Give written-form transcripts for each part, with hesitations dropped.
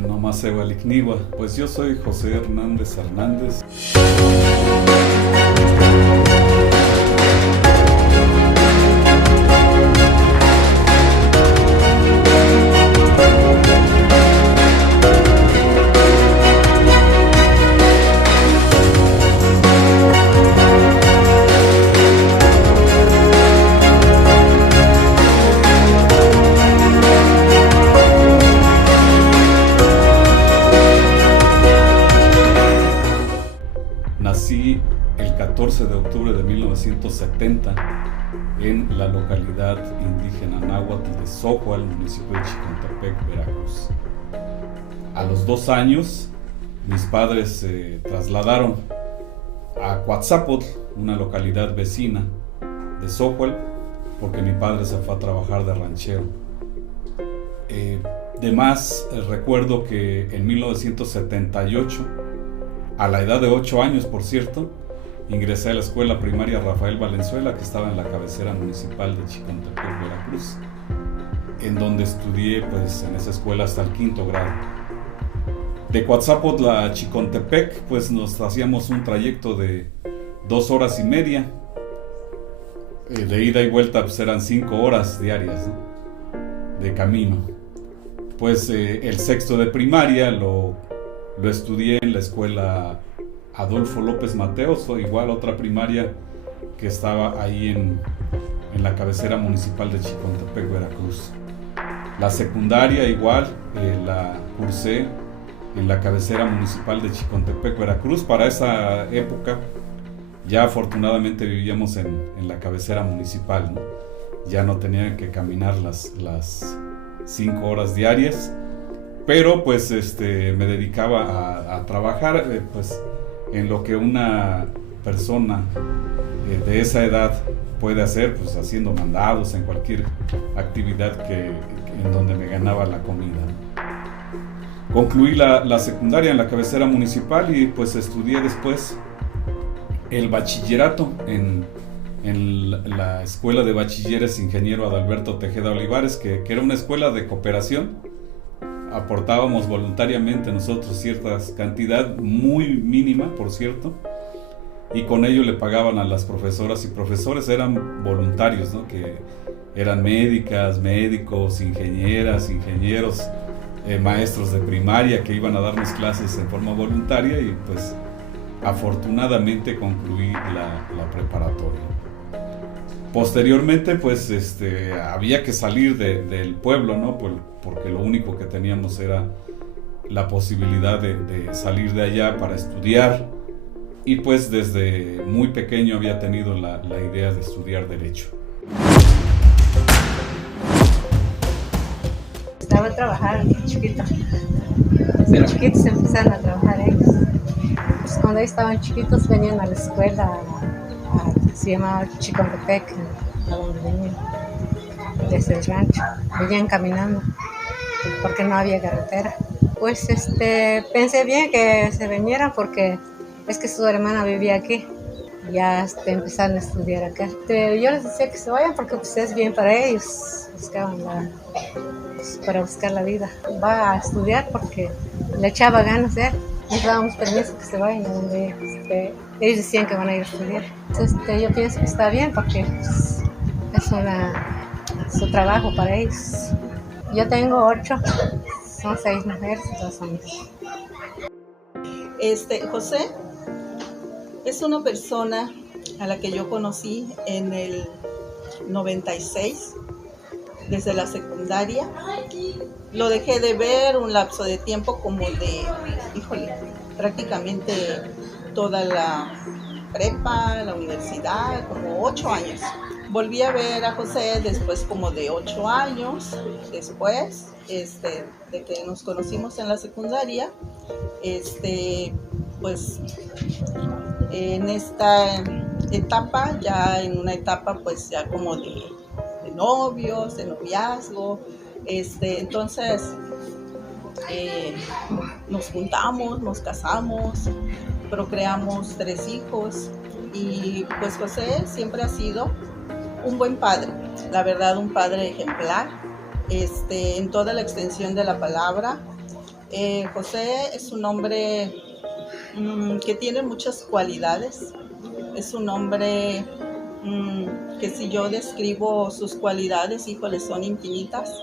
nomás Ewalikniwa. Pues yo soy José Hernández Hernández. Nací el 14 de octubre de 1970 en la localidad indígena náhuatl de Xohual, municipio de Chicontepec, Veracruz. A los 2 años, mis padres se trasladaron a Coatzapotl, una localidad vecina de Xohual, porque mi padre se fue a trabajar de ranchero. Recuerdo que en 1978, a la edad de 8 años, por cierto, ingresé a la escuela primaria Rafael Valenzuela, que estaba en la cabecera municipal de Chicontepec, Veracruz, en donde estudié pues en esa escuela hasta el 5º grado. De Coatzapotl a Chicontepec pues nos hacíamos un trayecto de 2 horas y media. De ida y vuelta pues eran 5 horas diarias, ¿no?, de camino. Pues el 6º de primaria lo estudié en la escuela Adolfo López Mateos, o igual otra primaria que estaba ahí en la cabecera municipal de Chicontepec, Veracruz. La secundaria igual la cursé en la cabecera municipal de Chicontepec, Veracruz. Para esa época ya afortunadamente vivíamos en la cabecera municipal, ¿no? Ya no tenían que caminar las 5 horas diarias. Pero pues me dedicaba a trabajar pues en lo que una persona de esa edad puede hacer, pues haciendo mandados en cualquier actividad en donde me ganaba la comida. Concluí la secundaria en la cabecera municipal y pues estudié después el bachillerato en la Escuela de Bachilleres Ingeniero Adalberto Tejeda Olivares, que era una escuela de cooperación. Aportábamos voluntariamente nosotros cierta cantidad, muy mínima por cierto, y con ello le pagaban a las profesoras y profesores. Eran voluntarios, ¿no?, que eran médicas, médicos, ingenieras, ingenieros, maestros de primaria que iban a darnos clases en forma voluntaria, y pues afortunadamente concluí la preparatoria. Posteriormente pues había que salir del pueblo, ¿no?, porque lo único que teníamos era la posibilidad de salir de allá para estudiar, y pues desde muy pequeño había tenido la idea de estudiar Derecho. Estaba a trabajar chiquito. Desde chiquitos empezaron a trabajar ellos. Pues cuando ellos estaban chiquitos venían a la escuela, se llamaba Chicontepec, a donde venían, desde el rancho. Venían caminando porque no había carretera. Pues pensé bien que se vinieran porque es que su hermana vivía aquí. Ya empezaron a estudiar acá. Yo les decía que se vayan porque pues, es bien para ellos. Buscaban para buscar la vida. Va a estudiar porque le echaba ganas de él. Les dábamos permiso que se vayan a donde ellos decían que van a ir a estudiar. Entonces, yo pienso que está bien porque pues, es su trabajo para ellos. Yo tengo 8, son 6 mujeres y 2 hombres. José es una persona a la que yo conocí en el 96, desde la secundaria. Lo dejé de ver un lapso de tiempo como de, prácticamente toda la prepa, la universidad, como 8 años. Volví a ver a José después como de 8 años, después de que nos conocimos en la secundaria. Pues en esta etapa, ya en una etapa pues ya como de novios, de noviazgo, entonces nos juntamos, nos casamos, procreamos 3 hijos y pues José siempre ha sido un buen padre, la verdad un padre ejemplar, en toda la extensión de la palabra. José es un hombre que tiene muchas cualidades. Es un hombre que si yo describo sus cualidades, híjole, son infinitas.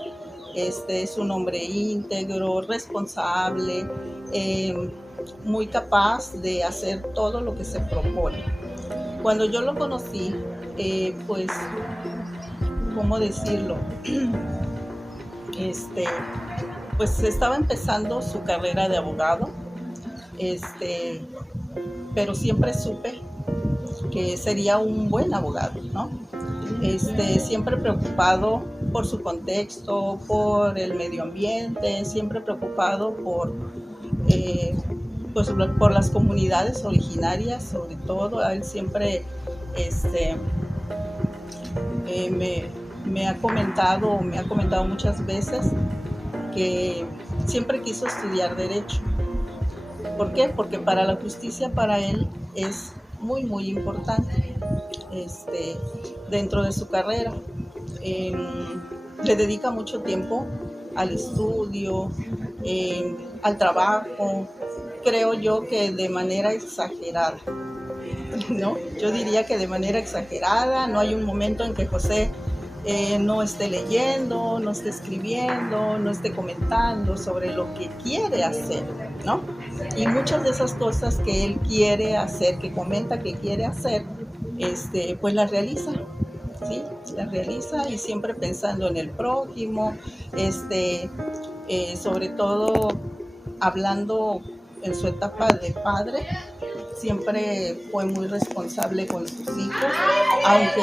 Es un hombre íntegro, responsable, muy capaz de hacer todo lo que se propone. Cuando yo lo conocí, pues, ¿cómo decirlo? Pues estaba empezando su carrera de abogado, pero siempre supe que sería un buen abogado, ¿no? Siempre preocupado por su contexto, por el medio ambiente, siempre preocupado pues, por las comunidades originarias, sobre todo. Él siempre me ha comentado muchas veces que siempre quiso estudiar Derecho. ¿Por qué? Porque para la justicia, para él, es muy, muy importante dentro de su carrera. Le dedica mucho tiempo al estudio, al trabajo, creo yo que de manera exagerada, ¿no? Yo diría que de manera exagerada. No hay un momento en que José no esté leyendo, no esté escribiendo, no esté comentando sobre lo que quiere hacer, ¿no? Y muchas de esas cosas que él quiere hacer, que comenta que quiere hacer, pues las realiza, ¿sí? Las realiza, y siempre pensando en el prójimo, sobre todo hablando en su etapa de padre. Siempre fue muy responsable con sus hijos, aunque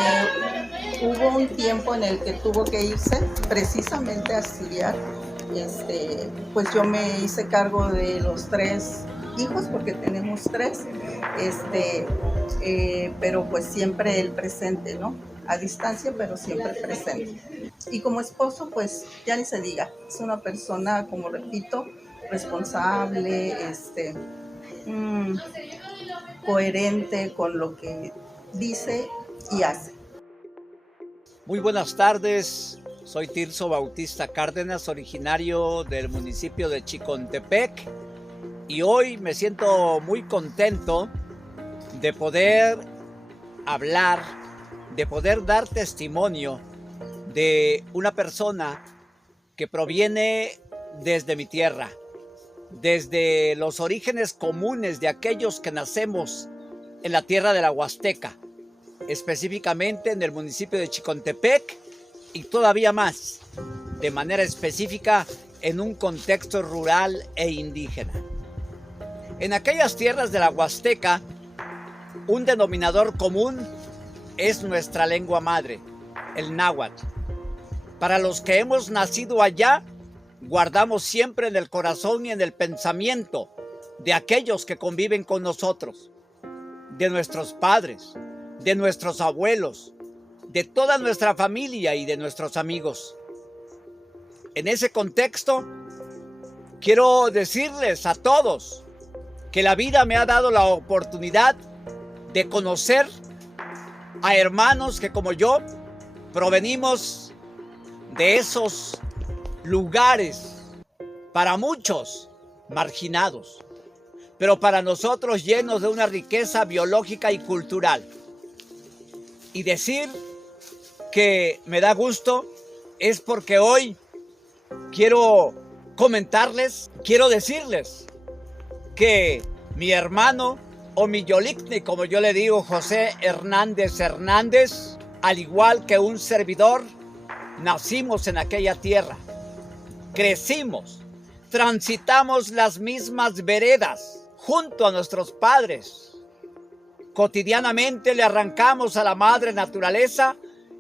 hubo un tiempo en el que tuvo que irse precisamente a estudiar. Pues yo me hice cargo de los 3 hijos, porque tenemos 3, pero pues siempre el presente, ¿no? A distancia, pero siempre presente. Y como esposo, pues ya ni se diga, es una persona, como repito, responsable, coherente con lo que dice y hace. Muy buenas tardes, soy Tirso Bautista Cárdenas, originario del municipio de Chicontepec, y hoy me siento muy contento de poder hablar, de poder dar testimonio de una persona que proviene desde mi tierra, desde los orígenes comunes de aquellos que nacemos en la tierra de la Huasteca, específicamente en el municipio de Chicontepec, y todavía más, de manera específica, en un contexto rural e indígena. En aquellas tierras de la Huasteca, un denominador común es nuestra lengua madre, el náhuatl. Para los que hemos nacido allá, guardamos siempre en el corazón y en el pensamiento de aquellos que conviven con nosotros, de nuestros padres, de nuestros abuelos, de toda nuestra familia y de nuestros amigos. En ese contexto, quiero decirles a todos que la vida me ha dado la oportunidad de conocer a hermanos que, como yo, provenimos de esos lugares, para muchos marginados, pero para nosotros llenos de una riqueza biológica y cultural. Y decir que me da gusto es porque hoy quiero comentarles, quiero decirles que mi hermano, o mi yolicne, como yo le digo, José Hernández Hernández, al igual que un servidor, nacimos en aquella tierra, crecimos, transitamos las mismas veredas junto a nuestros padres. Cotidianamente le arrancamos a la madre naturaleza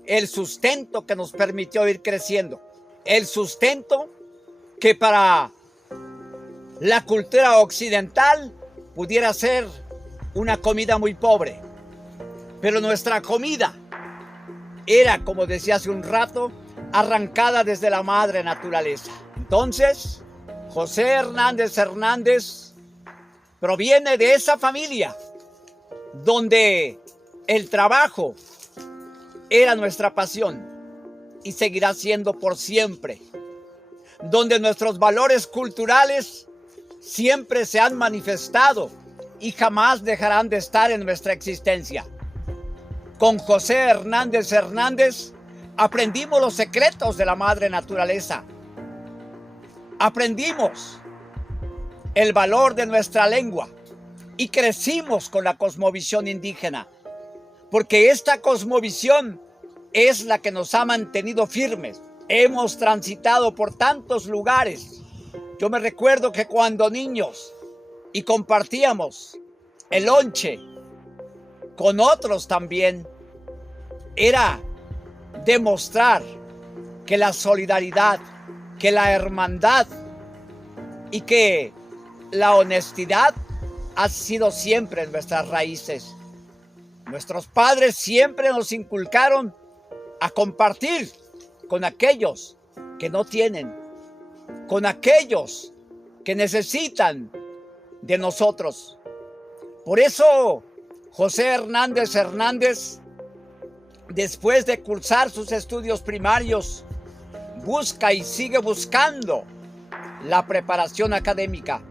el sustento que nos permitió ir creciendo, el sustento que para la cultura occidental pudiera ser una comida muy pobre, pero nuestra comida era, como decía hace un rato, arrancada desde la madre naturaleza. Entonces, José Hernández Hernández proviene de esa familia donde el trabajo era nuestra pasión y seguirá siendo por siempre, donde nuestros valores culturales siempre se han manifestado y jamás dejarán de estar en nuestra existencia. Con José Hernández Hernández aprendimos los secretos de la madre naturaleza. Aprendimos el valor de nuestra lengua y crecimos con la cosmovisión indígena, porque esta cosmovisión es la que nos ha mantenido firmes. Hemos transitado por tantos lugares. Yo me recuerdo que cuando niños y compartíamos el lonche con otros también, era demostrar que la solidaridad, que la hermandad y que la honestidad ha sido siempre en nuestras raíces. Nuestros padres siempre nos inculcaron a compartir con aquellos que no tienen, con aquellos que necesitan de nosotros. Por eso José Hernández Hernández, después de cursar sus estudios primarios, busca y sigue buscando la preparación académica.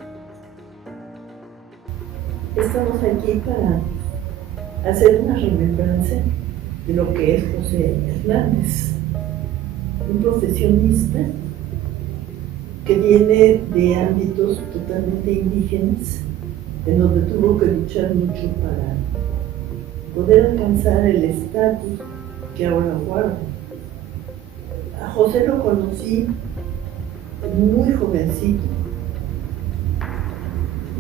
Estamos aquí para hacer una remembranza de lo que es José Hernández, un profesionista que viene de ámbitos totalmente indígenas, en donde tuvo que luchar mucho para poder alcanzar el estatus que ahora guarda. A José lo conocí muy jovencito.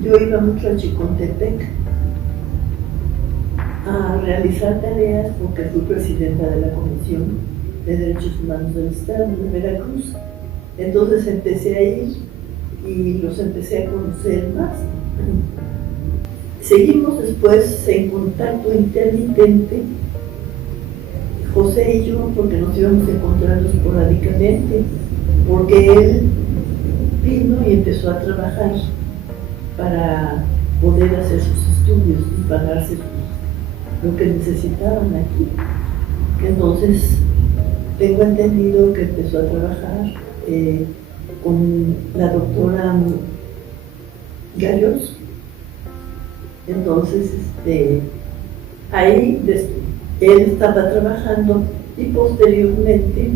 Yo iba mucho a Chicontepec a realizar tareas porque fui presidenta de la Comisión de Derechos Humanos del Estado de Veracruz. Entonces empecé a ir y los empecé a conocer más. Seguimos después en contacto intermitente, José y yo, porque nos íbamos encontrando esporádicamente, porque él vino y empezó a trabajar para poder hacer sus estudios y pagarse lo que necesitaban aquí. Entonces, tengo entendido que empezó a trabajar con la doctora Gallos. Entonces, ahí él estaba trabajando y posteriormente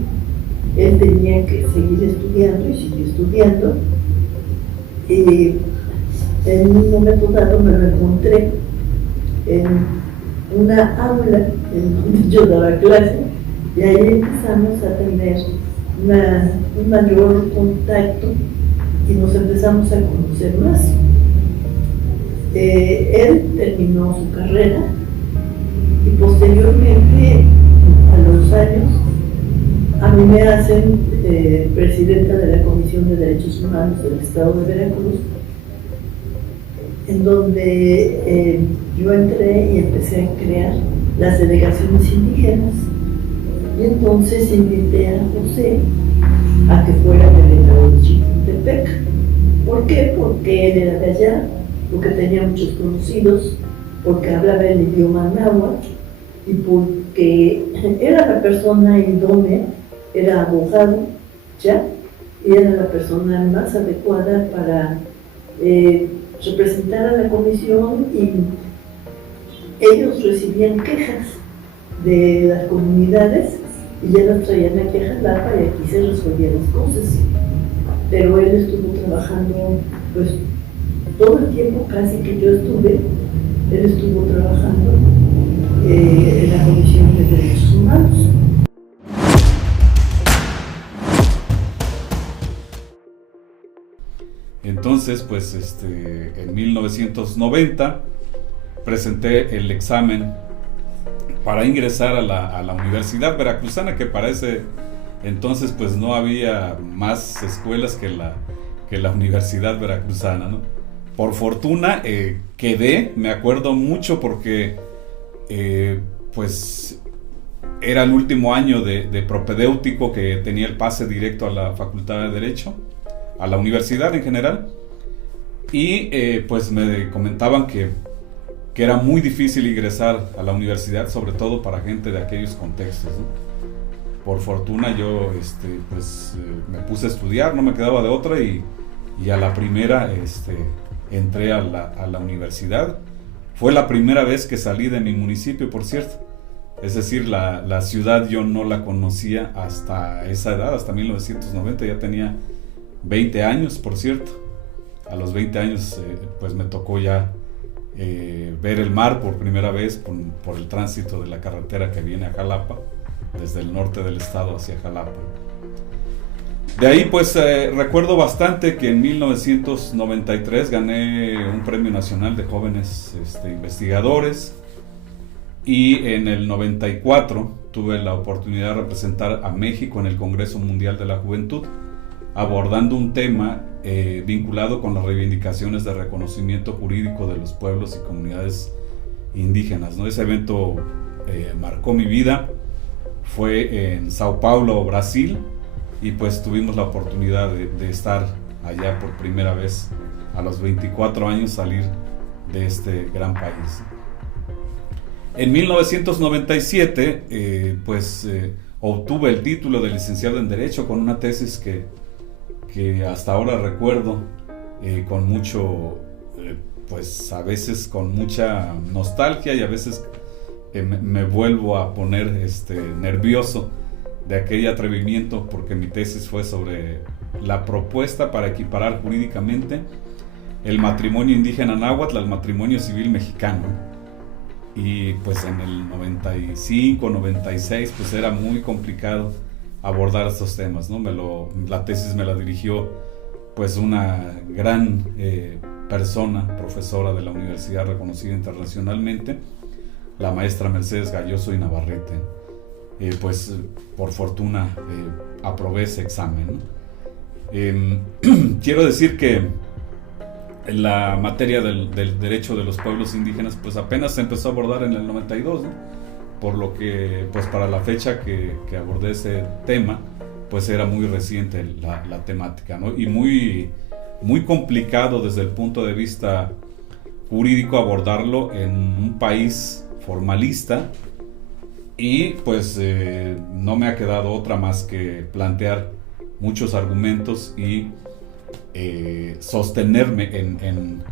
él tenía que seguir estudiando y siguió estudiando. Y en un momento dado me lo encontré en una aula en donde yo daba clase y ahí empezamos a tener un mayor contacto y nos empezamos a conocer más. Él terminó su carrera y posteriormente, a los años, a mí me hacen presidenta de la Comisión de Derechos Humanos del Estado de Veracruz, en donde yo entré y empecé a crear las delegaciones indígenas. Y entonces invité a José a que fuera delegado de Chicontepec. ¿Por qué? Porque él era de allá, porque tenía muchos conocidos, porque hablaba el idioma náhuatl y porque era la persona idónea, era abogado ya, y era la persona más adecuada para representar a la comisión, y ellos recibían quejas de las comunidades y ya las traían aquí a Jalapa y aquí se resolvían las cosas. Pero él estuvo trabajando, pues, todo el tiempo casi que yo estuve, él estuvo trabajando en la Comisión de Derechos Humanos. Entonces, pues, en 1990 presenté el examen para ingresar a la Universidad Veracruzana, que para ese entonces pues no había más escuelas que la Universidad Veracruzana, ¿no? Por fortuna quedé, me acuerdo mucho porque pues era el último año de propedéutico, que tenía el pase directo a la Facultad de Derecho, a la universidad en general, y pues me comentaban que era muy difícil ingresar a la universidad, sobre todo para gente de aquellos contextos, ¿no? Por fortuna yo pues me puse a estudiar, no me quedaba de otra, y y a la primera entré a la universidad. Fue la primera vez que salí de mi municipio, por cierto. Es decir, la ciudad yo no la conocía hasta esa edad, hasta 1990, ya tenía 20 años, por cierto. A los 20 años pues me tocó ya ver el mar por primera vez por el tránsito de la carretera que viene a Jalapa, desde el norte del estado hacia Jalapa. De ahí pues recuerdo bastante que en 1993 gané un premio nacional de jóvenes investigadores, y en el 94 tuve la oportunidad de representar a México en el Congreso Mundial de la Juventud, abordando un tema vinculado con las reivindicaciones de reconocimiento jurídico de los pueblos y comunidades indígenas, ¿no? Ese evento marcó mi vida. Fue en Sao Paulo, Brasil, y pues tuvimos la oportunidad de estar allá por primera vez a los 24 años, salir de este gran país. En 1997 obtuve el título de licenciado en Derecho con una tesis que hasta ahora recuerdo con mucho, pues a veces con mucha nostalgia, y a veces me vuelvo a poner nervioso de aquel atrevimiento, porque mi tesis fue sobre la propuesta para equiparar jurídicamente el matrimonio indígena náhuatl al matrimonio civil mexicano. Y pues en el 95, 96 pues era muy complicado abordar estos temas, ¿no? La tesis me la dirigió pues una gran persona, profesora de la universidad reconocida internacionalmente, la maestra Mercedes Galloso y Navarrete. Pues por fortuna aprobé ese examen, ¿no? Quiero decir que la materia del derecho de los pueblos indígenas pues apenas se empezó a abordar en el 92, ¿no? Por lo que pues para la fecha que abordé ese tema pues era muy reciente la temática, ¿no? Y muy, muy complicado desde el punto de vista jurídico abordarlo en un país formalista, y pues no me ha quedado otra más que plantear muchos argumentos y sostenerme en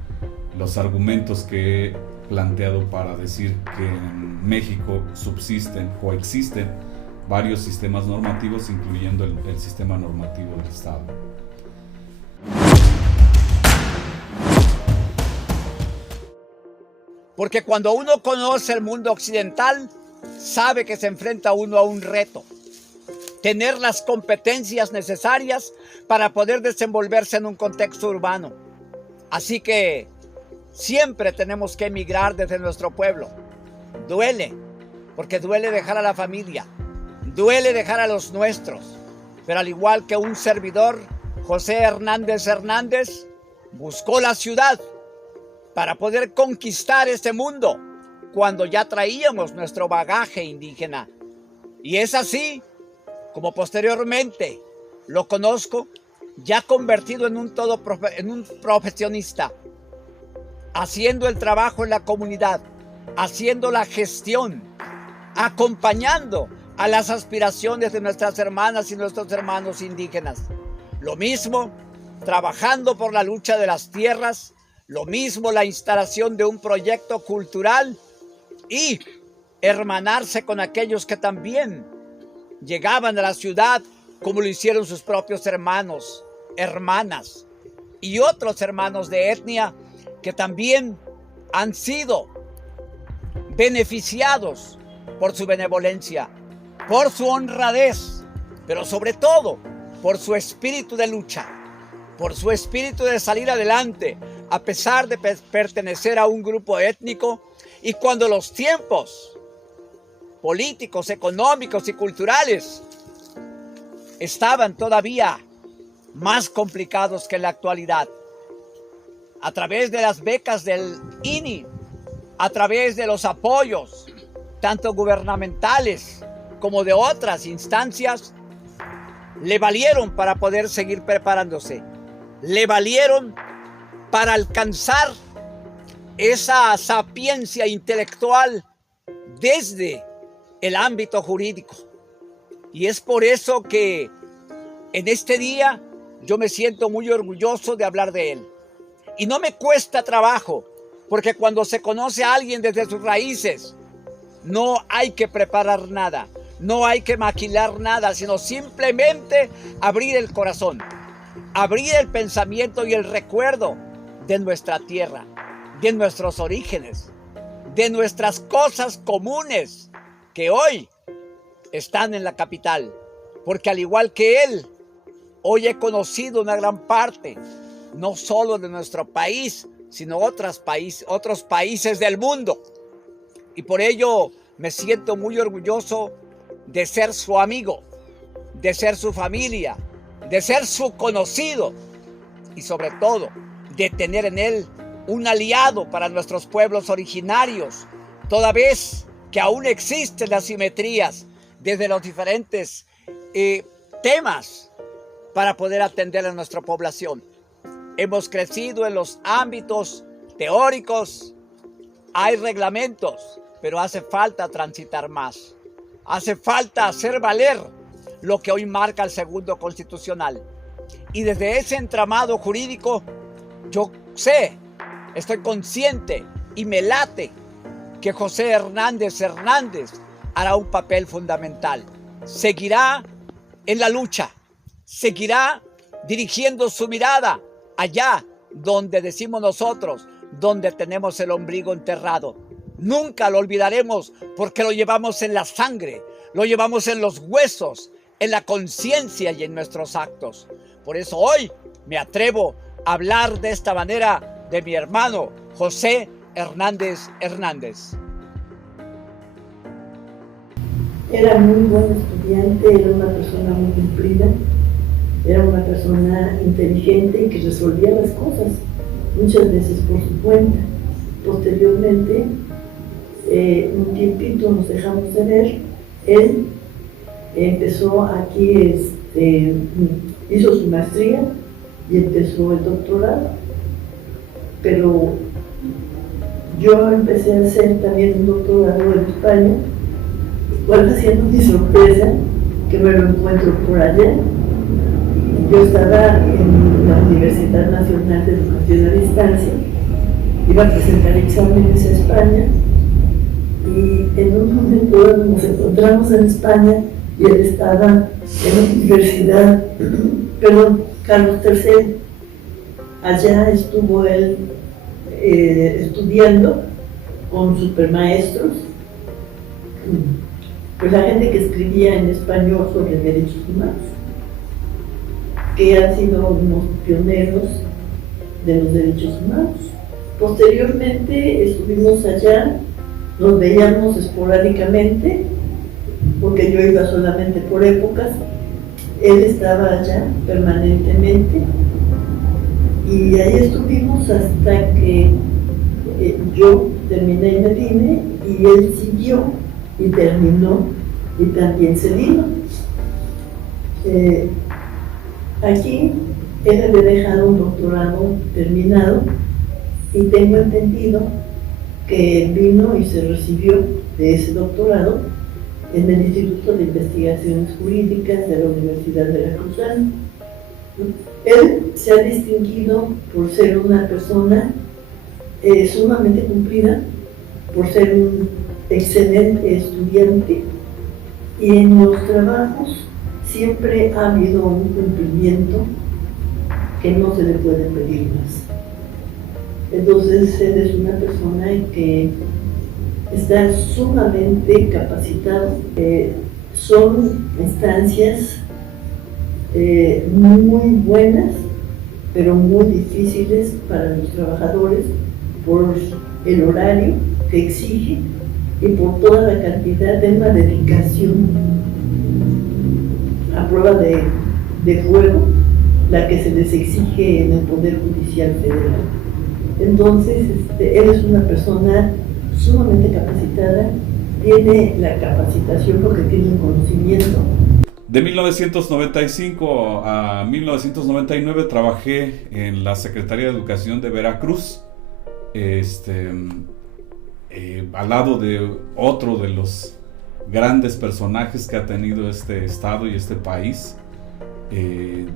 los argumentos que he planteado para decir que en México coexisten varios sistemas normativos, incluyendo el sistema normativo del Estado. Porque cuando uno conoce el mundo occidental, sabe que se enfrenta uno a un reto: tener las competencias necesarias para poder desenvolverse en un contexto urbano. Así que siempre tenemos que emigrar desde nuestro pueblo. Duele, porque duele dejar a la familia, duele dejar a los nuestros, pero al igual que un servidor, José Hernández Hernández, buscó la ciudad para poder conquistar este mundo cuando ya traíamos nuestro bagaje indígena. Y es así como posteriormente lo conozco, ya convertido en un profesionista, haciendo el trabajo en la comunidad, haciendo la gestión, acompañando a las aspiraciones de nuestras hermanas y nuestros hermanos indígenas. Lo mismo, trabajando por la lucha de las tierras, lo mismo la instalación de un proyecto cultural y hermanarse con aquellos que también llegaban a la ciudad, como lo hicieron sus propios hermanos, hermanas y otros hermanos de etnia que también han sido beneficiados por su benevolencia, por su honradez, pero sobre todo por su espíritu de lucha, por su espíritu de salir adelante a pesar de pertenecer a un grupo étnico. Y cuando los tiempos políticos, económicos y culturales estaban todavía más complicados que en la actualidad, a través de las becas del INI, a través de los apoyos, tanto gubernamentales como de otras instancias, le valieron para poder seguir preparándose, le valieron para alcanzar esa sapiencia intelectual desde el ámbito jurídico. Y es por eso que en este día yo me siento muy orgulloso de hablar de él. Y no me cuesta trabajo, porque cuando se conoce a alguien desde sus raíces, no hay que preparar nada, no hay que maquilar nada, sino simplemente abrir el corazón, abrir el pensamiento y el recuerdo de nuestra tierra, de nuestros orígenes, de nuestras cosas comunes que hoy están en la capital. Porque al igual que él, hoy he conocido una gran parte, no solo de nuestro país, sino otros países del mundo. Y por ello me siento muy orgulloso de ser su amigo, de ser su familia, de ser su conocido y sobre todo de tener en él un aliado para nuestros pueblos originarios, toda vez que aún existen asimetrías desde los diferentes temas para poder atender a nuestra población. Hemos crecido en los ámbitos teóricos, hay reglamentos, pero hace falta transitar más. Hace falta hacer valer lo que hoy marca el segundo constitucional. Y desde ese entramado jurídico, yo sé, estoy consciente y me late que José Hernández hará un papel fundamental. Seguirá en la lucha, seguirá dirigiendo su mirada allá donde decimos nosotros, donde tenemos el ombligo enterrado. Nunca lo olvidaremos porque lo llevamos en la sangre, lo llevamos en los huesos, en la conciencia y en nuestros actos. Por eso hoy me atrevo a hablar de esta manera de mi hermano José Hernández. Era muy buen estudiante, era una persona muy cumplida, era una persona inteligente y que resolvía las cosas, muchas veces por su cuenta. Posteriormente, un tiempito nos dejamos de ver, él empezó aquí, hizo su maestría y empezó el doctorado, pero yo empecé a hacer también un doctorado en España. ¿Cuál va siendo mi sorpresa? Que me lo encuentro por allá. Yo estaba en la Universidad Nacional de Educación a Distancia, iba a presentar exámenes a España y en un momento dado nos encontramos en España y él estaba en la Universidad, Carlos III. Allá estuvo él estudiando con supermaestros, pues la gente que escribía en español sobre derechos humanos, que han sido unos pioneros de los derechos humanos. Posteriormente estuvimos allá, nos veíamos esporádicamente, porque yo iba solamente por épocas, él estaba allá permanentemente, y ahí estuvimos hasta que yo terminé y me vine, y él siguió y terminó y también se vino. Aquí él había dejado un doctorado terminado y tengo entendido que vino y se recibió de ese doctorado en el Instituto de Investigaciones Jurídicas de la Universidad Veracruzana. Él se ha distinguido por ser una persona sumamente cumplida, por ser un excelente estudiante, y en los trabajos siempre ha habido un cumplimiento que no se le puede pedir más. Entonces él es una persona que está sumamente capacitado. Son instancias muy buenas, pero muy difíciles para los trabajadores por el horario que exige y por toda la cantidad de una dedicación a prueba de fuego, la que se les exige en el Poder Judicial Federal. Entonces, él es una persona sumamente capacitada, tiene la capacitación porque tiene un conocimiento. De 1995 a 1999 trabajé en la Secretaría de Educación de Veracruz, al lado de otro de los grandes personajes que ha tenido este estado y este país,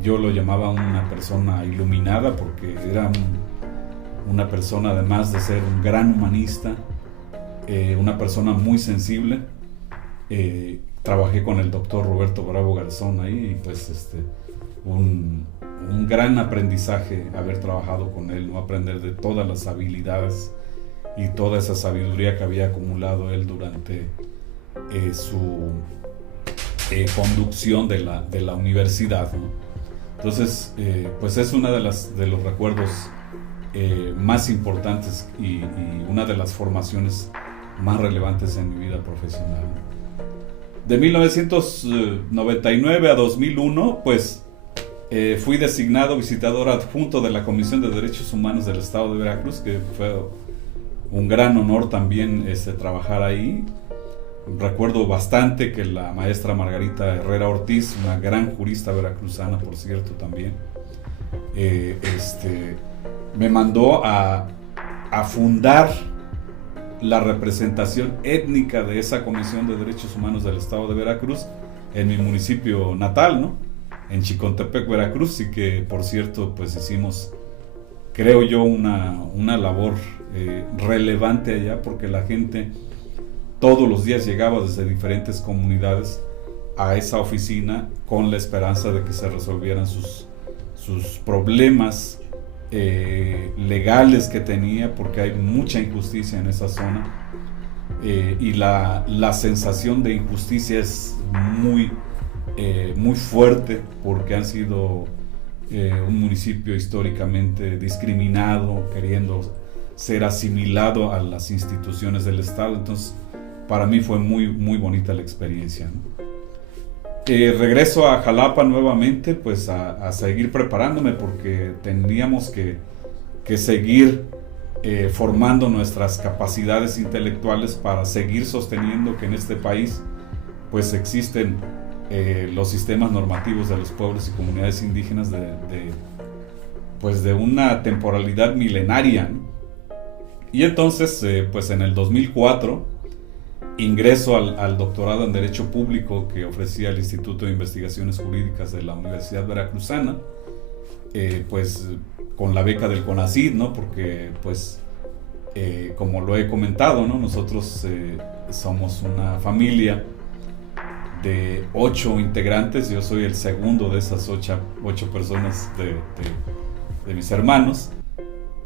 Yo lo llamaba una persona iluminada porque era una persona, además de ser un gran humanista, una persona muy sensible. Trabajé con el doctor Roberto Bravo Garzón ahí, y pues un gran aprendizaje haber trabajado con él, ¿no? Aprender de todas las habilidades y toda esa sabiduría que había acumulado él durante su conducción de la universidad, ¿no? Entonces, pues es una de los recuerdos más importantes y una de las formaciones más relevantes en mi vida profesional. De 1999 a 2001, pues fui designado visitador adjunto de la Comisión de Derechos Humanos del Estado de Veracruz, que fue un gran honor también trabajar ahí. Recuerdo bastante que la maestra Margarita Herrera Ortiz, una gran jurista veracruzana, por cierto, también, me mandó a fundar la representación étnica de esa Comisión de Derechos Humanos del Estado de Veracruz en mi municipio natal, ¿no? En Chicontepec, Veracruz, y que, por cierto, pues hicimos, creo yo, una labor relevante allá, porque la gente todos los días llegaba desde diferentes comunidades a esa oficina con la esperanza de que se resolvieran sus problemas legales que tenía, porque hay mucha injusticia en esa zona, y la sensación de injusticia es muy fuerte, porque han sido un municipio históricamente discriminado, queriendo ser asimilado a las instituciones del Estado. Entonces, para mí fue muy bonita la experiencia, ¿no? Regreso a Jalapa nuevamente, pues a seguir preparándome, porque teníamos que seguir formando nuestras capacidades intelectuales para seguir sosteniendo que en este país pues existen los sistemas normativos de los pueblos y comunidades indígenas de una temporalidad milenaria, ¿no? Y entonces, pues en el 2004 ingreso al doctorado en Derecho Público que ofrecía el Instituto de Investigaciones Jurídicas de la Universidad Veracruzana, pues con la beca del CONACYT, ¿no? Porque pues como lo he comentado, ¿no? Nosotros somos una familia de 8 integrantes. Yo soy el segundo de esas 8 personas de mis hermanos,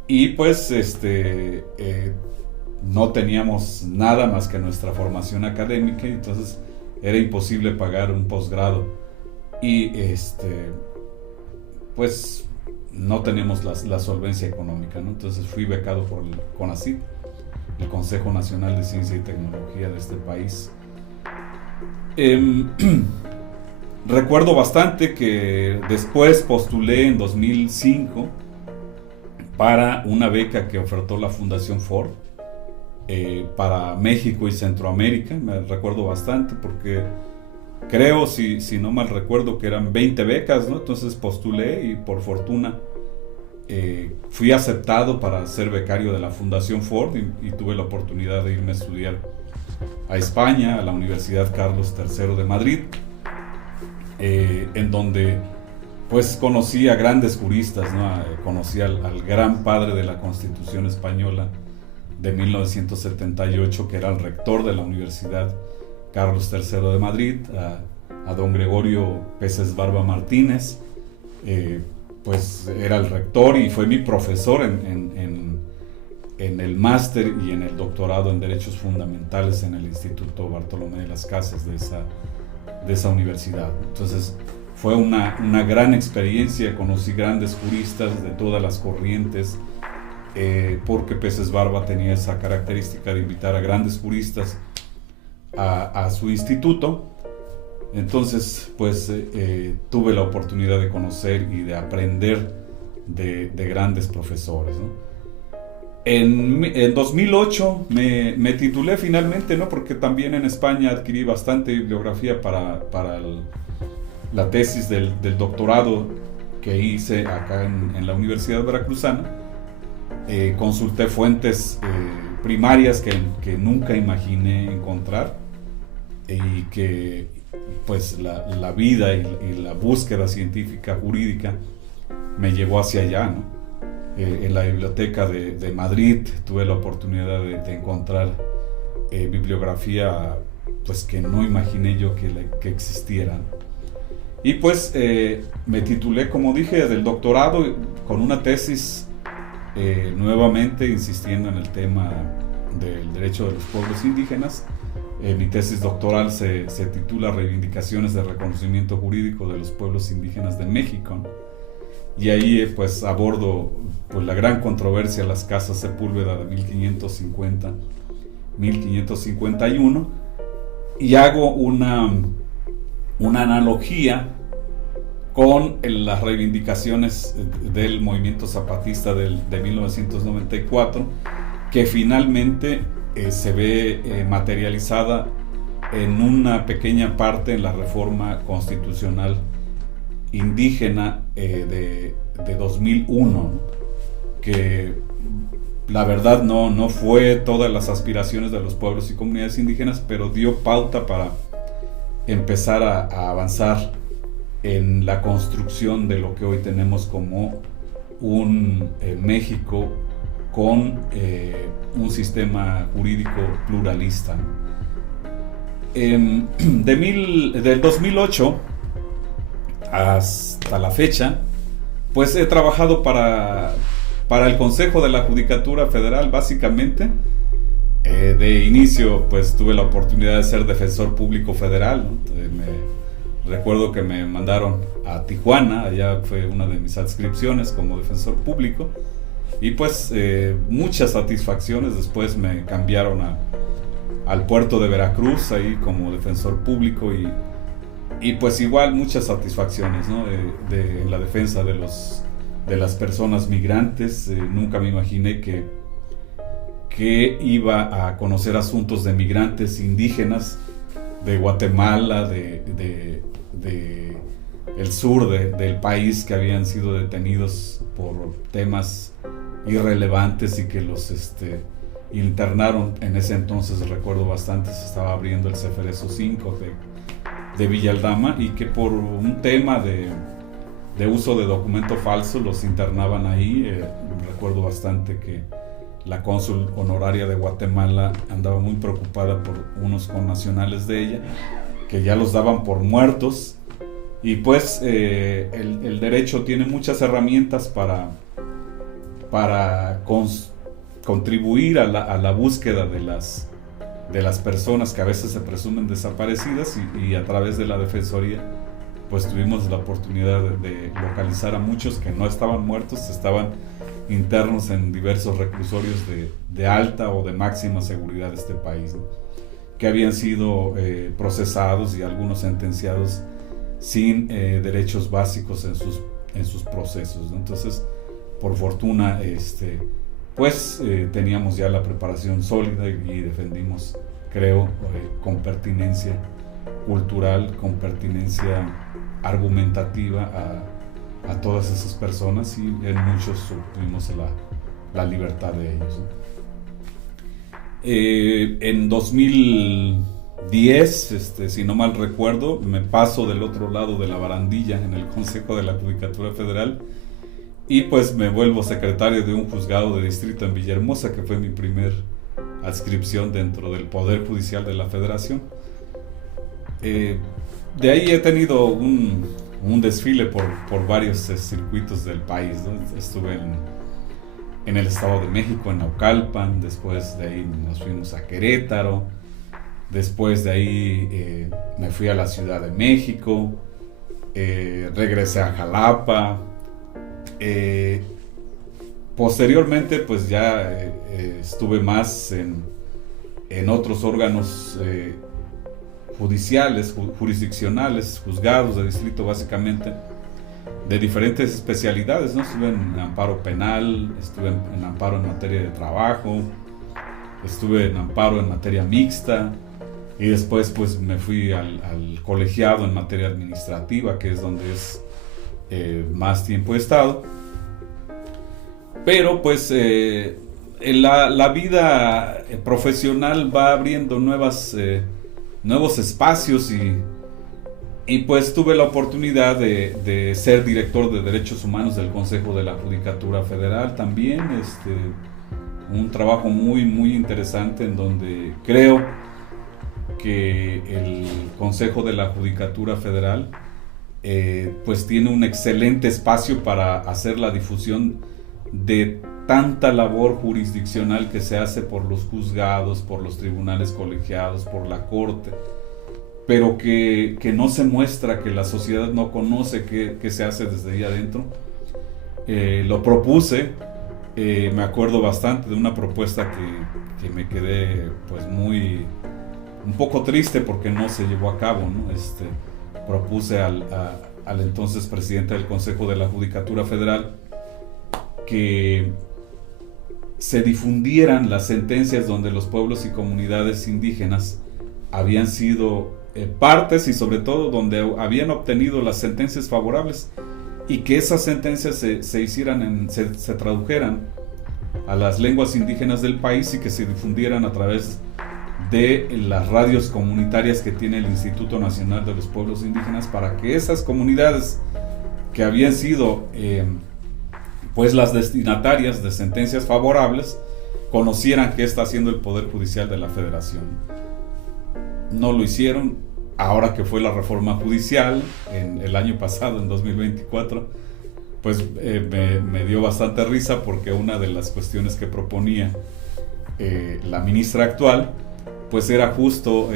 y pues no teníamos nada más que nuestra formación académica, entonces era imposible pagar un posgrado, y pues no tenemos la solvencia económica, ¿no? Entonces fui becado por el CONACYT, el Consejo Nacional de Ciencia y Tecnología de este país. Recuerdo bastante que después postulé en 2005 para una beca que ofertó la Fundación Ford para México y Centroamérica. Me recuerdo bastante porque creo, si no mal recuerdo, que eran 20 becas, ¿no? Entonces postulé y por fortuna fui aceptado para ser becario de la Fundación Ford, y tuve la oportunidad de irme a estudiar a España, a la Universidad Carlos III de Madrid, en donde pues conocí a grandes juristas, ¿no? Conocí al gran padre de la Constitución española de 1978, que era el rector de la Universidad Carlos III de Madrid, a don Gregorio Peces Barba Martínez, pues era el rector y fue mi profesor en el máster y en el doctorado en Derechos Fundamentales en el Instituto Bartolomé de las Casas de esa universidad. Entonces fue una gran experiencia, conocí grandes juristas de todas las corrientes, porque Peces Barba tenía esa característica de invitar a grandes juristas a su instituto. Entonces pues tuve la oportunidad de conocer y de aprender de grandes profesores, ¿no? En 2008 me titulé finalmente, ¿no? Porque también en España adquirí bastante bibliografía para la tesis del doctorado que hice acá en la Universidad Veracruzana. Consulté fuentes primarias que nunca imaginé encontrar, y que pues la vida y la búsqueda científica jurídica me llevó hacia allá, ¿no? En la biblioteca de Madrid tuve la oportunidad de encontrar bibliografía pues que no imaginé yo que existiera. Y pues me titulé, como dije, del doctorado con una tesis nuevamente insistiendo en el tema del derecho de los pueblos indígenas. Mi tesis doctoral se titula Reivindicaciones de reconocimiento jurídico de los pueblos indígenas de México, ¿no? Y ahí pues abordo pues la gran controversia de las casas Sepúlveda de 1551 y hago una analogía con las reivindicaciones del movimiento zapatista de 1994, que finalmente se ve materializada en una pequeña parte en la reforma constitucional indígena de 2001, ¿no? Que la verdad no fue todas las aspiraciones de los pueblos y comunidades indígenas, pero dio pauta para empezar a avanzar en la construcción de lo que hoy tenemos como un México con un sistema jurídico pluralista. Del 2008 hasta la fecha, pues he trabajado para el Consejo de la Judicatura Federal, básicamente. De inicio, pues tuve la oportunidad de ser defensor público federal, ¿no? Recuerdo que me mandaron a Tijuana, allá fue una de mis adscripciones como defensor público, y pues muchas satisfacciones. Después me cambiaron al puerto de Veracruz, ahí como defensor público, y pues igual muchas satisfacciones, ¿no? De la defensa de las personas migrantes. Nunca me imaginé que iba a conocer asuntos de migrantes indígenas de Guatemala, de el sur del país, que habían sido detenidos por temas irrelevantes y que los internaron. En ese entonces recuerdo bastante, se estaba abriendo el Ceferezo 5 de Villa Aldama, y que por un tema de uso de documento falso los internaban ahí. Recuerdo bastante que la cónsul honoraria de Guatemala andaba muy preocupada por unos connacionales de ella, que ya los daban por muertos. Y pues el derecho tiene muchas herramientas para contribuir a la búsqueda de las personas que a veces se presumen desaparecidas, y a través de la Defensoría pues tuvimos la oportunidad de localizar a muchos que no estaban muertos, estaban internos en diversos reclusorios de alta o de máxima seguridad de este país, ¿no? Que habían sido procesados y algunos sentenciados sin derechos básicos en sus procesos, ¿no? Entonces, por fortuna, pues teníamos ya la preparación sólida y defendimos, creo, con pertinencia cultural, con pertinencia argumentativa a todas esas personas, y en muchos obtuvimos la libertad de ellos, ¿no? En 2010, si no mal recuerdo, me paso del otro lado de la barandilla en el Consejo de la Judicatura Federal, y pues me vuelvo secretario de un juzgado de distrito en Villahermosa, que fue mi primer adscripción dentro del Poder Judicial de la Federación. De ahí he tenido un desfile por varios circuitos del país, ¿no? Estuve en el Estado de México, en Naucalpan. Después de ahí nos fuimos a Querétaro. Después de ahí me fui a la Ciudad de México. Regresé a Jalapa. Posteriormente pues ya estuve más en otros órganos judiciales, jurisdiccionales, juzgados de distrito, básicamente de diferentes especialidades, ¿no? Estuve en amparo penal, estuve en amparo en materia de trabajo, estuve en amparo en materia mixta, y después pues me fui al colegiado en materia administrativa, que es donde más tiempo he estado. Pero pues la vida profesional va abriendo nuevas nuevos espacios y pues tuve la oportunidad de ser director de Derechos Humanos del Consejo de la Judicatura Federal también, un trabajo muy muy interesante en donde creo que el Consejo de la Judicatura Federal pues tiene un excelente espacio para hacer la difusión de tanta labor jurisdiccional que se hace por los juzgados, por los tribunales colegiados, por la corte, pero que no se muestra, que la sociedad no conoce qué se hace desde ahí adentro. Lo propuse, me acuerdo bastante de una propuesta que me quedé pues un poco triste porque no se llevó a cabo, ¿no? Propuse al entonces presidente del Consejo de la Judicatura Federal que se difundieran las sentencias donde los pueblos y comunidades indígenas habían sido partes y sobre todo donde habían obtenido las sentencias favorables, y que esas sentencias se tradujeran a las lenguas indígenas del país y que se difundieran a través de las radios comunitarias que tiene el Instituto Nacional de los Pueblos Indígenas, para que esas comunidades que habían sido pues las destinatarias de sentencias favorables conocieran qué está haciendo el Poder Judicial de la Federación. No lo hicieron. Ahora que fue la reforma judicial en el año pasado, en 2024, pues me dio bastante risa, porque una de las cuestiones que proponía la ministra actual pues era justo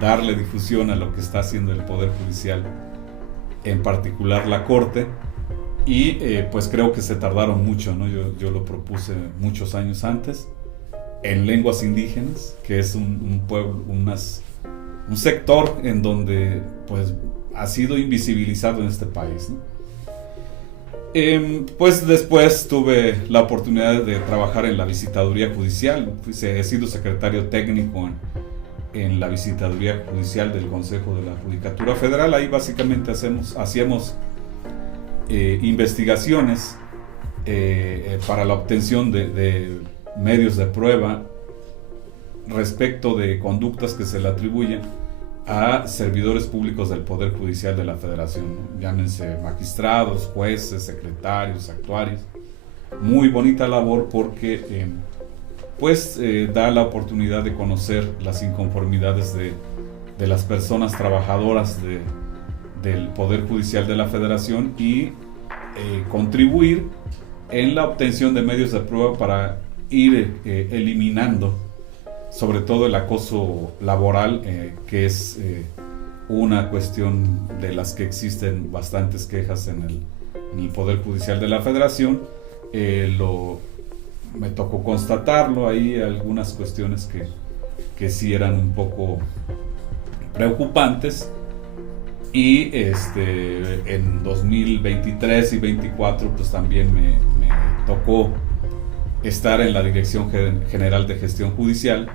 darle difusión a lo que está haciendo el Poder Judicial, en particular la Corte, y pues creo que se tardaron mucho, ¿no? Yo lo propuse muchos años antes, en lenguas indígenas, que es un pueblo, un sector en donde pues ha sido invisibilizado en este país, ¿no? Pues después tuve la oportunidad de trabajar en la visitaduría judicial. He sido secretario técnico en la visitaduría judicial del Consejo de la Judicatura Federal. Ahí básicamente hacíamos investigaciones para la obtención de medios de prueba respecto de conductas que se le atribuyen a servidores públicos del Poder Judicial de la Federación, ¿no? Llámense magistrados, jueces, secretarios, actuarios. Muy bonita labor porque da la oportunidad de conocer las inconformidades de las personas trabajadoras del Poder Judicial de la Federación y contribuir en la obtención de medios de prueba para ir eliminando sobre todo el acoso laboral, que es una cuestión de las que existen bastantes quejas en el Poder Judicial de la Federación. Me tocó constatarlo, hay algunas cuestiones que sí eran un poco preocupantes, y en 2023 y 2024 pues también me tocó estar en la Dirección General de Gestión Judicial,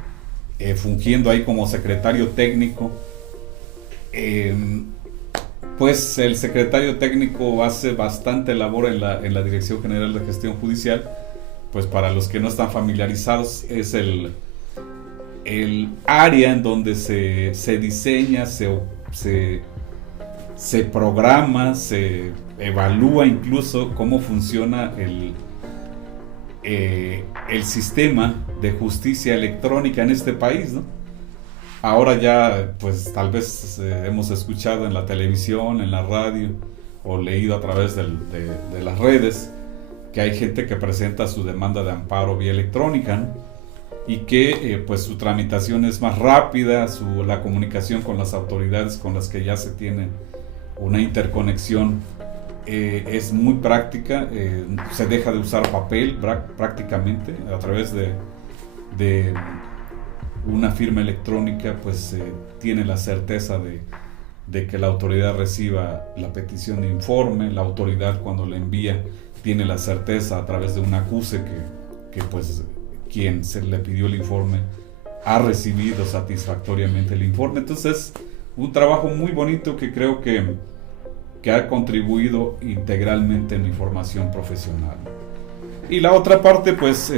fungiendo ahí como secretario técnico. Pues el secretario técnico hace bastante labor en la Dirección General de Gestión Judicial. Pues para los que no están familiarizados, es el área en donde se diseña, se programa, se evalúa incluso cómo funciona el sistema de justicia electrónica en este país, ¿no? Ahora ya, pues tal vez hemos escuchado en la televisión, en la radio, o leído a través de las redes, que hay gente que presenta su demanda de amparo vía electrónica, ¿no? Y que pues su tramitación es más rápida, la comunicación con las autoridades con las que ya se tiene una interconexión es muy práctica. Se deja de usar papel prácticamente. A través de una firma electrónica pues tiene la certeza de que la autoridad reciba la petición de informe. La autoridad, cuando la envía, tiene la certeza a través de un acuse que pues quien se le pidió el informe ha recibido satisfactoriamente el informe. Entonces, un trabajo muy bonito que creo que ha contribuido integralmente en mi formación profesional. Y la otra parte, pues,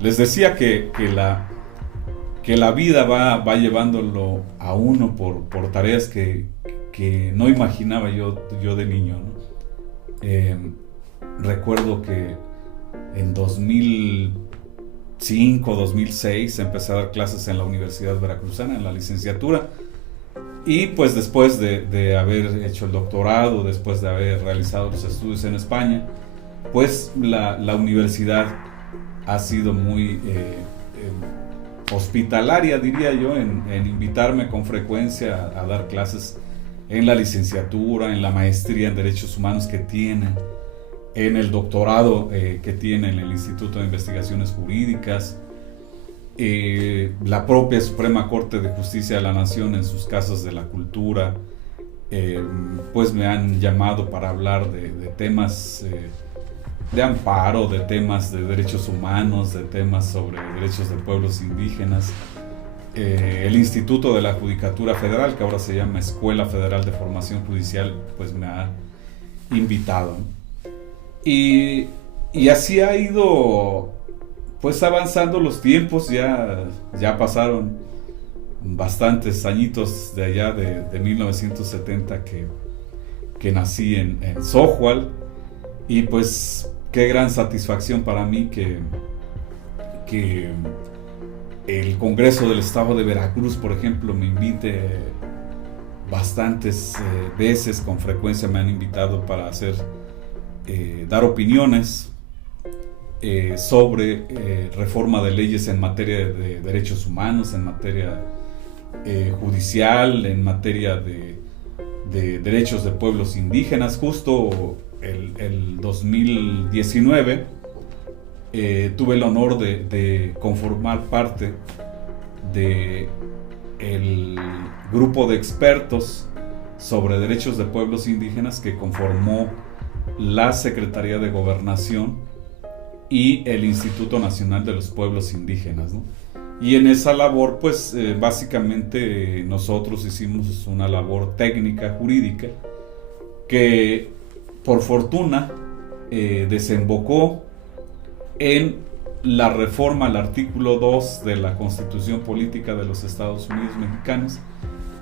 les decía que que la vida va llevándolo a uno por tareas que no imaginaba yo de niño, ¿no? Recuerdo que en 2005, 2006 empecé a dar clases en la Universidad Veracruzana, en la licenciatura, y pues después de haber hecho el doctorado, después de haber realizado los estudios en España, pues la universidad ha sido muy hospitalaria, diría yo, en invitarme con frecuencia a dar clases en la licenciatura, en la maestría en Derechos Humanos que tienen, en el doctorado que tiene en el Instituto de Investigaciones Jurídicas, la propia Suprema Corte de Justicia de la Nación en sus casas de la cultura, pues me han llamado para hablar de temas de amparo, de temas de derechos humanos, de temas sobre derechos de pueblos indígenas. El Instituto de la Judicatura Federal, que ahora se llama Escuela Federal de Formación Judicial, pues me ha invitado. Y así ha ido pues avanzando los tiempos. Ya pasaron bastantes añitos de allá de 1970 que nací en Xochitl, y pues qué gran satisfacción para mí que el Congreso del Estado de Veracruz, por ejemplo, me invite bastantes veces. Con frecuencia me han invitado para dar opiniones sobre reforma de leyes en materia de derechos humanos, en materia judicial, en materia de derechos de pueblos indígenas. Justo el 2019 tuve el honor de conformar parte del grupo de expertos sobre derechos de pueblos indígenas que conformó la Secretaría de Gobernación y el Instituto Nacional de los Pueblos Indígenas, ¿no? Y en esa labor, pues básicamente nosotros hicimos una labor técnica, jurídica, que por fortuna desembocó en la reforma al artículo 2 de la Constitución Política de los Estados Unidos Mexicanos,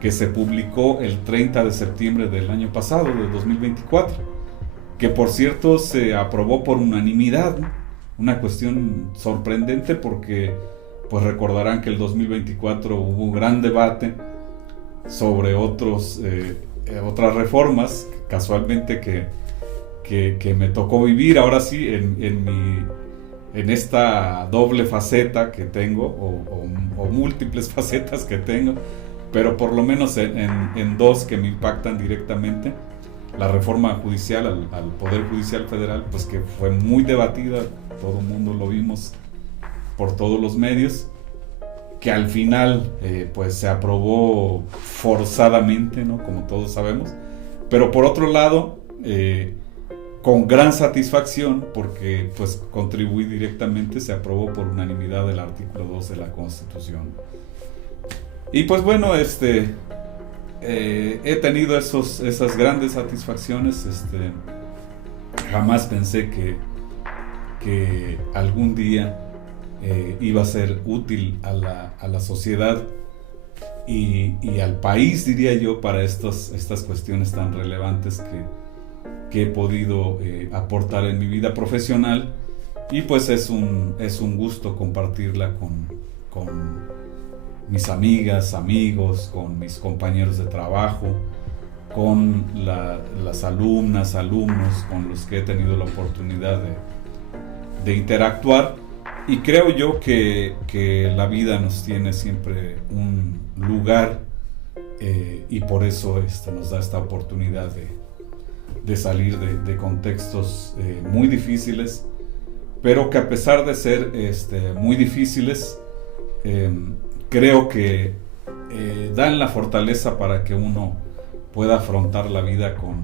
que se publicó el 30 de septiembre del año pasado, de 2024, que por cierto se aprobó por unanimidad, ¿no? Una cuestión sorprendente porque pues recordarán que el 2024 hubo un gran debate sobre otras reformas, casualmente que me tocó vivir ahora sí en esta doble faceta que tengo, o múltiples facetas que tengo, pero por lo menos en dos que me impactan directamente. La reforma judicial al Poder Judicial Federal, pues que fue muy debatida, todo el mundo lo vimos por todos los medios, que al final pues se aprobó forzadamente, ¿no? Como todos sabemos, pero por otro lado con gran satisfacción, porque pues contribuí directamente, se aprobó por unanimidad el artículo 2 de la Constitución. Y pues bueno, he tenido esas grandes satisfacciones. Jamás pensé que algún día iba a ser útil a la sociedad y al país, diría yo, para estas cuestiones tan relevantes que he podido aportar en mi vida profesional. Y pues es un gusto compartirla con mis amigas, amigos, con mis compañeros de trabajo, con las alumnas, alumnos con los que he tenido la oportunidad de interactuar. Y creo yo que la vida nos tiene siempre un lugar y por eso nos da esta oportunidad de salir de contextos muy difíciles, pero que a pesar de ser muy difíciles, creo que dan la fortaleza para que uno pueda afrontar la vida con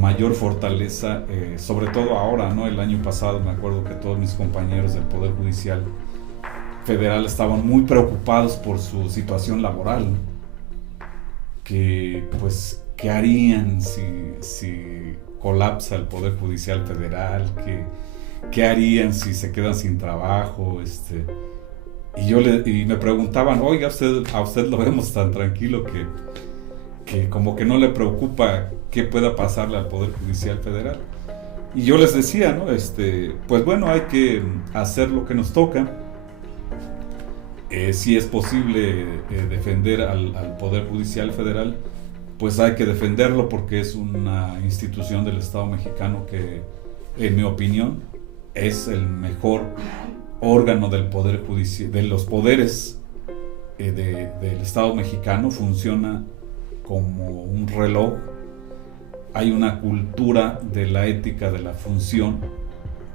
mayor fortaleza, sobre todo ahora, ¿no? El año pasado me acuerdo que todos mis compañeros del Poder Judicial Federal estaban muy preocupados por su situación laboral, ¿no? Que pues ¿qué harían si colapsa el Poder Judicial Federal? ¿Qué harían si se quedan sin trabajo? Y y me preguntaban, oiga, a usted lo vemos tan tranquilo que como que no le preocupa qué pueda pasarle al Poder Judicial Federal. Y yo les decía, ¿no? Pues bueno, hay que hacer lo que nos toca. Si es posible defender al Poder Judicial Federal, pues hay que defenderlo porque es una institución del Estado mexicano que, en mi opinión, es el mejor órgano del Poder Judicial, de los poderes del Estado mexicano. Funciona como un reloj. Hay una cultura de la ética de la función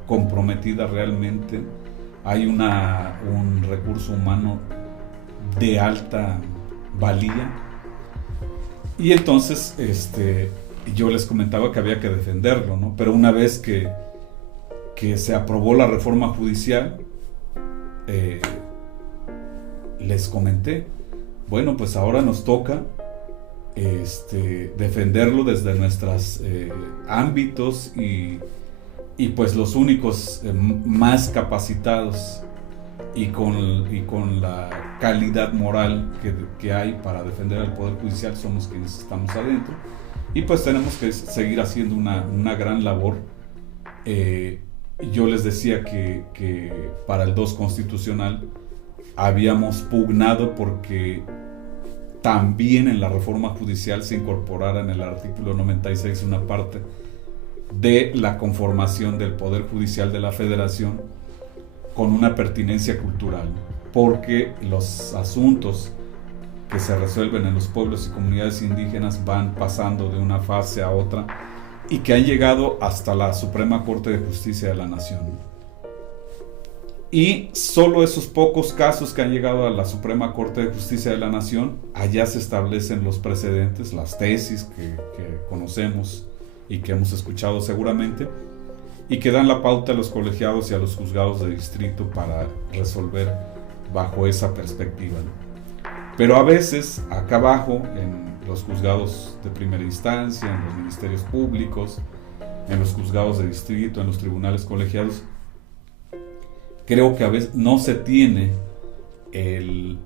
comprometida realmente. Hay un recurso humano de alta valía. Y entonces yo les comentaba que había que defenderlo, ¿no? Pero una vez que se aprobó la reforma judicial, les comenté, bueno, pues ahora nos toca defenderlo desde nuestros ámbitos y pues los únicos más capacitados y con la calidad moral que hay para defender al Poder Judicial somos quienes estamos adentro, y pues tenemos que seguir haciendo una gran labor. Yo les decía que para el 2 constitucional habíamos pugnado porque también en la reforma judicial se incorporara en el artículo 96 una parte de la conformación del Poder Judicial de la Federación con una pertinencia cultural, porque los asuntos que se resuelven en los pueblos y comunidades indígenas van pasando de una fase a otra y que han llegado hasta la Suprema Corte de Justicia de la Nación. Y solo esos pocos casos que han llegado a la Suprema Corte de Justicia de la Nación, allá se establecen los precedentes, las tesis que conocemos y que hemos escuchado seguramente, y que dan la pauta a los colegiados y a los juzgados de distrito para resolver bajo esa perspectiva, ¿no? Pero a veces, acá abajo, en los juzgados de primera instancia, en los ministerios públicos, en los juzgados de distrito, en los tribunales colegiados, creo que a veces no se tiene el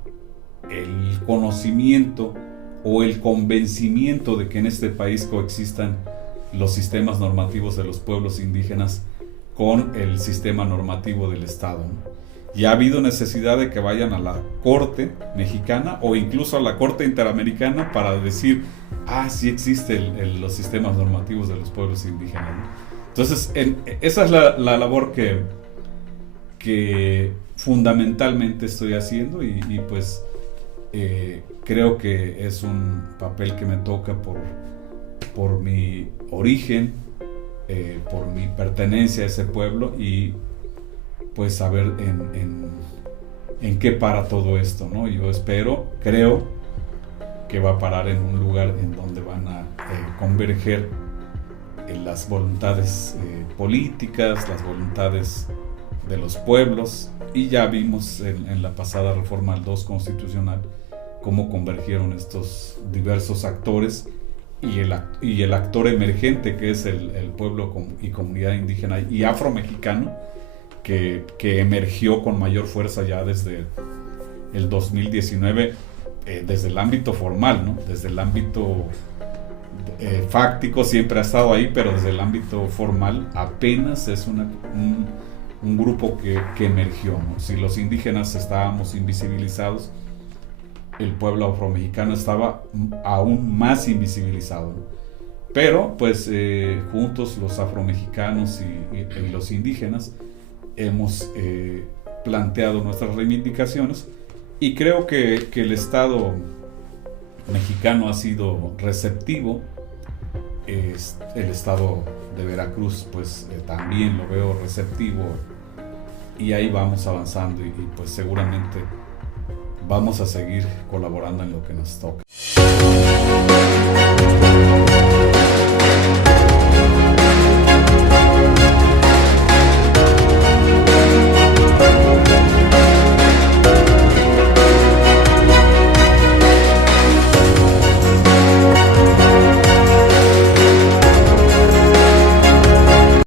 conocimiento o el convencimiento de que en este país coexistan los sistemas normativos de los pueblos indígenas con el sistema normativo del Estado, ¿no? Y ha habido necesidad de que vayan a la Corte mexicana o incluso a la Corte Interamericana para decir, sí existen los sistemas normativos de los pueblos indígenas, ¿no? Entonces, esa es la labor que fundamentalmente estoy haciendo y pues creo que es un papel que me toca por mi origen, por mi pertenencia a ese pueblo y pues saber en qué para todo esto, ¿no? Yo creo que va a parar en un lugar en donde van a converger las voluntades políticas, las voluntades de los pueblos, y ya vimos en la pasada reforma al 2 constitucional cómo convergieron estos diversos actores y el actor emergente que es el pueblo y comunidad indígena y afromexicano que emergió con mayor fuerza ya desde el 2019, desde el ámbito formal, ¿no? Desde el ámbito fáctico siempre ha estado ahí, pero desde el ámbito formal apenas es un grupo que emergió, ¿no? Si los indígenas estábamos invisibilizados, el pueblo afromexicano estaba aún más invisibilizado, ¿no? Pero pues juntos los afromexicanos y los indígenas hemos planteado nuestras reivindicaciones y creo que el Estado mexicano ha sido receptivo. El Estado de Veracruz pues también lo veo receptivo y ahí vamos avanzando y pues seguramente vamos a seguir colaborando en lo que nos toca.